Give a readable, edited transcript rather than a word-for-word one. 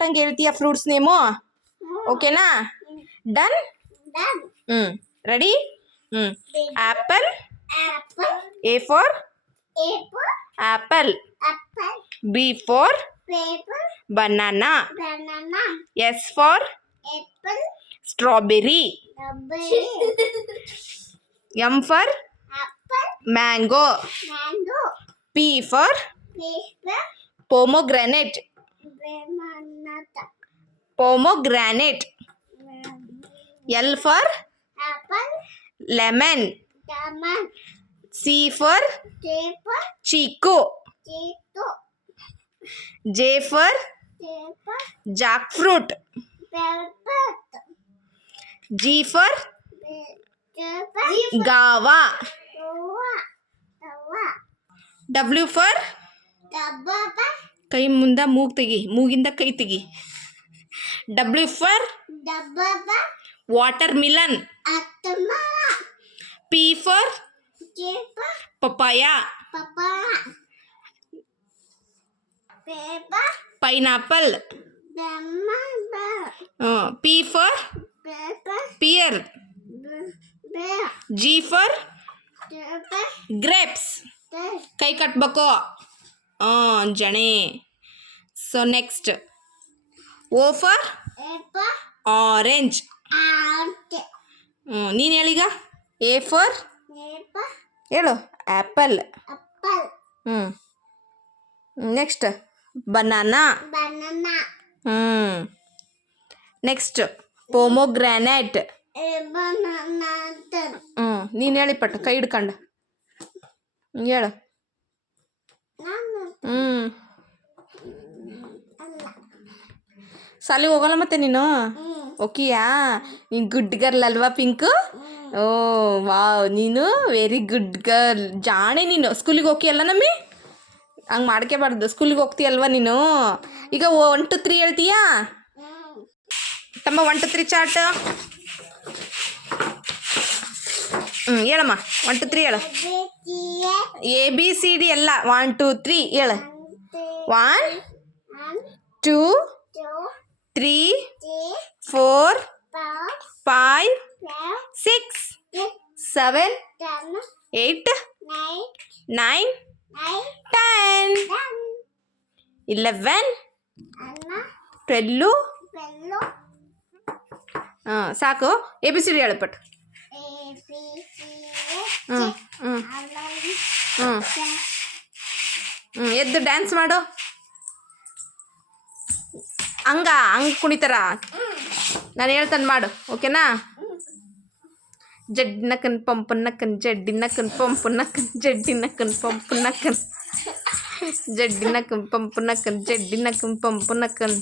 ಪಟ್ಟಂಗೆ ಹೇಳ್ತೀಯ fruits name ಓಕೆನಾ done ready apple A for apple B for banana S for apple strawberry M for apple mango P for pomegranate L for apple lemon C for chiku J for jackfruit G for guava W for ಕೈ ಮುಂದ ಮೂಗು ತೆಗಿ ಮೂಗಿಂದ ಕೈ ತೆಗಿ W for watermelon P for papaya pineapple P for pear G for grapes ಕೈ ಕಟ್ಬೇಕು ಜಣೆ so next O for orange ನೀನು ಹೇಳೀಗ A for ಹೇಳು apple next banana next pomegranate ನೀನು ಹೇಳಿ ಪಟ್ಟು ಕೈ ಹಿಡ್ಕೊಂಡು ಹೇಳು ಸಾಲಿಗೆ ಹೋಗಲ್ಲ ಮತ್ತೆ ನೀನು ಓಕೆಯಾ ನೀನು ಗುಡ್ ಗರ್ಲ್ ಅಲ್ವಾ ಪಿಂಕು ಓ ವಾವ್ ನೀನು ವೆರಿ ಗುಡ್ ಗರ್ಲ್ ಜಾಣೆ ನೀನು ಸ್ಕೂಲಿಗೆ ಹೋಗ್ತೀಯಲ್ಲ ನಮ್ಮಿ ಹಂಗೆ ಮಾಡ್ಕೋಬಾರ್ದು ಸ್ಕೂಲಿಗೆ ಹೋಗ್ತೀಯಲ್ವ ನೀನು ಈಗ 1 2 3 ಹೇಳ್ತೀಯಾ ತಮ್ಮ 1 2 3 ಚಾರ್ಟ್ ಹೇಳಮ್ಮ 1 2 3 ಹೇಳು ABCD ಎಲ್ಲ 1 2 3 ಹೇಳು 1 2 3 4 5 6 7 8 9 10 11 12 ಸಾಕು ABCD ಹೇಳಪಟ್ಟು ಎದ್ದು ಡ್ಯಾನ್ಸ್ ಮಾಡು ಹಂಗೆ ಕುಣಿತಾರ ನಾನು ಹೇಳ್ತಾನೆ ಮಾಡು ಓಕೆನಾ ಜಡ್ಡಿನಕ್ಕನ್ ಪಂಪನ್ನಕ್ಕನ್ ಜಡ್ಡಿನಕ್ಕನ್ ಪಂಪನ್ನಕ್ಕನ್ ಜಡ್ಡಿನಕ್ಕನ್ ಪಂಪನ್ನಕ್ಕನ್ ಜಡ್ಡಿನಕ್ಕನ್ ಪಂಪನ್ನಕ್ಕನ್ ಜಡ್ಡಿನಕ್ಕನ್ ಪಂಪನ್ನಕ್ಕನ್